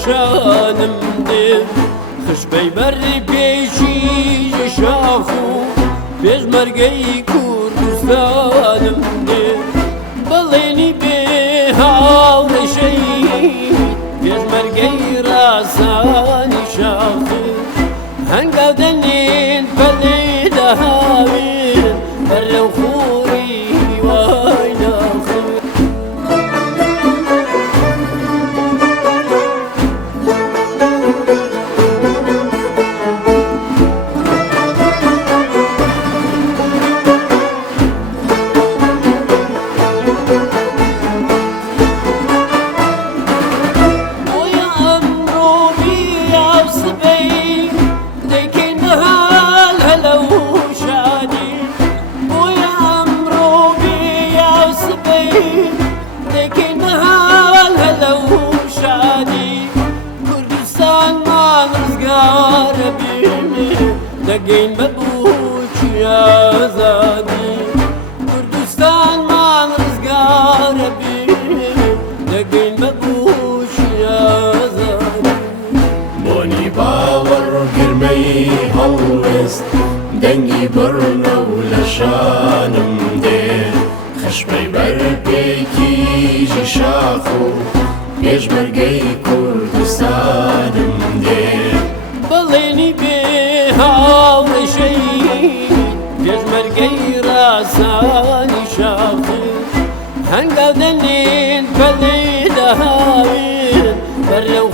شانم دێ خشبەی بەری پێشی شاخ و پێشمەرگەی کوردستانم دێ بەڵێنی بێ هاوڕێشەی پێشمەرگەی ڕاسانی شاخ هەنگاو دەنێن پەلێ دەهاوێن بەرەو خوڕی وای ناخێ دەگەین بە بووکی ئازادی کوردستانمان ڕزگارە بێ دەگەین بە بووکی ئازادی بۆنی باوەڕ گرمەی هەڵوێست دەنگی بڕنە و لە شانم دێ خشبەی بەرپێکیژی شاخ و پێشمەرگەی کوردستانم دێ بەڵێنی بێ هاوڕێشەی پێشمەرگەی ڕاسانی شاخ هەنگاو دەنێن پەلێ دەهاوێن بەرەو